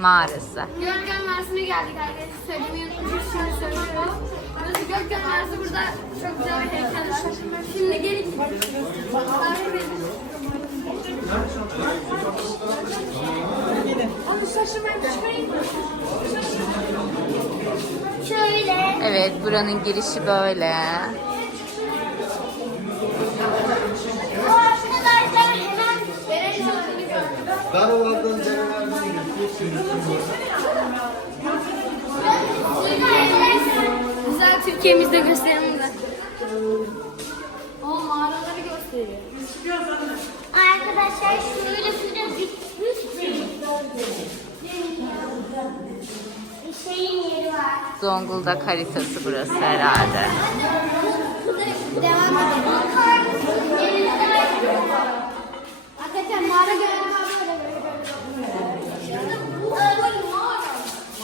mağarası. Gölgen Mersin'e geldik arkadaşlar. Söylemeyi unutmuşuz. Şimdi söylüyorum. Burası Gölgen Mersi. Burada çok güzel bir heykel var. Şimdi gelin. Şöyle. Evet buranın girişi böyle. Arkadaşlar hemen çöktüğünü Türkiye'mizde gösterelim de. O mağaraları gösteriyor. arkadaşlar şöyle şurada bir bir şeyin yeri var. Zonguldak haritası burası herhalde. Devam edelim. Arkadaşlar mağara gören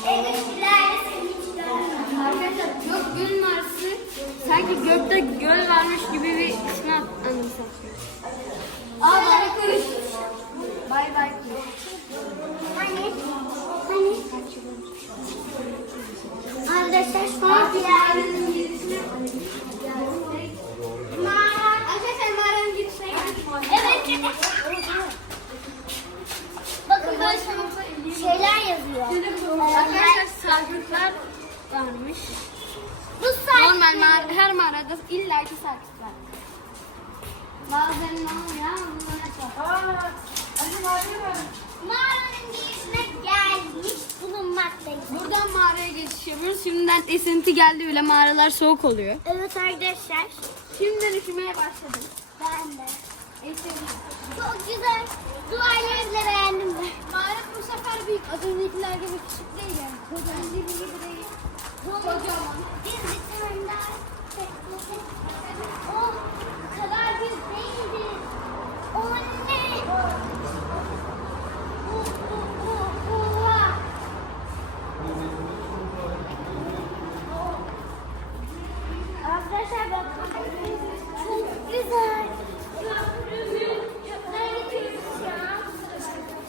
Evet, ileride senin için. Arkadaşlar gök göl mağarası sanki gökte göl varmış gibi bir kısmı anımsatıyor. Aa bay kuş. Bay bay kuş. Hani? Hani? Arkadaşlar şu an mağaranın girişine şeyler yazıyor. Arkadaşlar sarkıtlar varmış. Bu saat Normal mağara, her mağarada illaki sarkıt var. Bazen ne oluyor ama bunlara çok. mağaranın girişine gelmiş bulunmaktayız. Buradan mağaraya geçiş yapıyoruz. Şimdiden esinti geldi bile mağaralar soğuk oluyor. Evet arkadaşlar. Şimdiden üşümeye başladım. Ben de. Çok güzel. Duvarları bile beğendim ben. Mağara bu sefer büyük. Az öncekiler gibi küçük değil yani. Kocaman gibi değil. Biz bir tane. O kadar büyük değildi. O, o, o, oha. Arkadaşlar bakın. Çok güzel.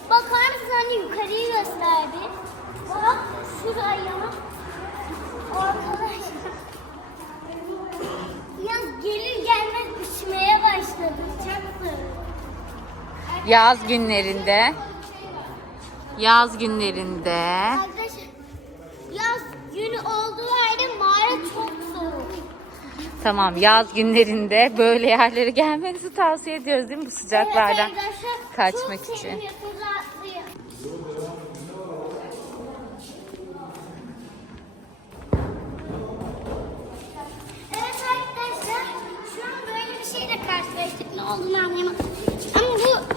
Bakar mısın anne yukarıyı gösterdi. Bak şuraya. Arkadaşlar. Yaz gelir gelmez üşümeye başladı. Çok. Yaz günlerinde yaz günlerinde Arkadaşlar yaz günü olduğu halde mağara çok soğuk. tamam yaz günlerinde böyle yerlere gelmenizi tavsiye ediyoruz değil mi bu sıcaklardan Evet arkadaşlar, kaçmak çok için. seviniyorsunuz,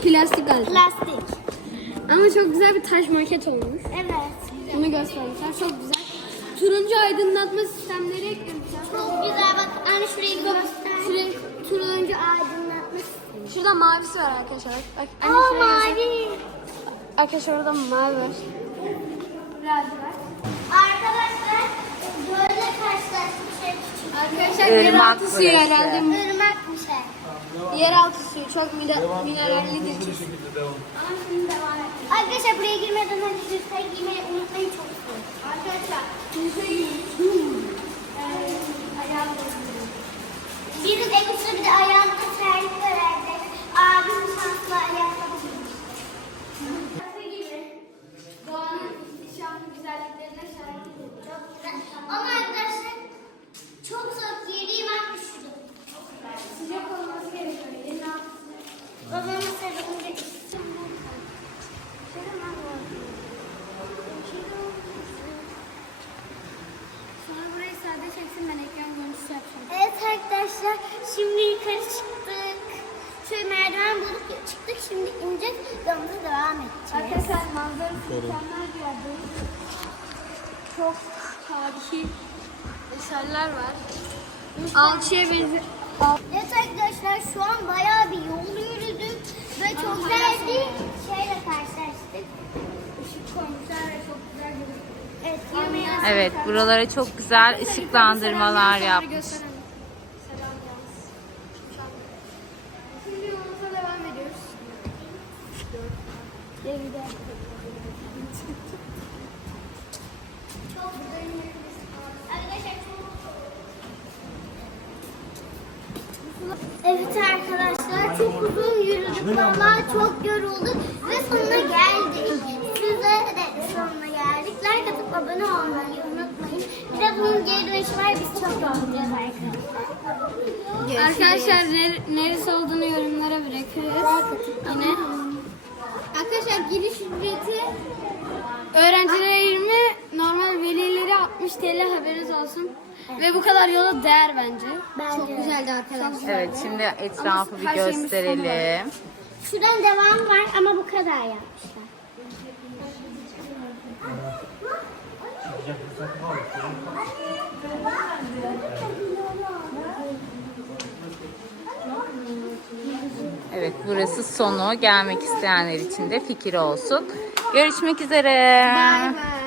Plastik galiba. plastik. Ama çok güzel bir taş maket olmuş. Evet. Bunu göstermişler. Çok güzel. Turuncu aydınlatma sistemleri eklemişler. Çok güzel bak anne şurayı bir göster. Turuncu Aydınlatma Şurada mavisi var arkadaşlar. Bak, anne Aa şuraya göster. mavi. Arkadaşlar orada mavi var. Arkadaşlar böyle karşılaştık şey küçük. Arkadaşlar Irmak yeraltı suyu herhalde. Irmak. Yeraltı suyu çok mina- minerallidir. Ama şimdi devam et. Arkadaşlar buraya girmeden önce cüzdan giymeyi unutmayın çok soğuk. Arkadaşlar yüzde yüz. Bizim ekstra bir de ayağımda şimdi yukarı çıktık. Şöyle merdiven bulup çıktık. Şimdi ineceğiz. Yolumuza devam edeceğiz. Arkadaşlar manzarası mükemmel bir yerde. Çok tarihi eserler var. Alçıya benzer. Evet arkadaşlar şu an bayağı bir yol yürüdük. Ve çok güzel bir şeyle karşılaştık. Işık koymuşlar ve çok güzel bir Evet Evet buralara çok güzel ışıklandırmalar yapmış. Selam yalnız. Şimdi yolumuza devam ediyoruz. Evde. Çok Arkadaşlar Evet arkadaşlar çok uzun yürüdük vallahi çok yorulduk ve sonuna geldik. Sizlere de sonuna geldik. Like atıp abone olmayı unutmayın. Bir de bunun geri dönüşü var biz çok yorulacağız arkadaşlar. Arkadaşlar ner- neresi olduğunu yorumlara bırakıyoruz. Yine. Giriş ücreti öğrencilere 20, normal velilere 60 TL haberiniz olsun. Ve bu kadar yola değer bence. Bence Çok de. güzeldi arkadaşlar. Evet şimdi etrafı bir her şeyimiz sonu gösterelim. Şuradan devam var ama bu kadar yapmışlar. Evet burası sonu. Gelmek isteyenler için de fikir olsun. Görüşmek üzere. Bay bay.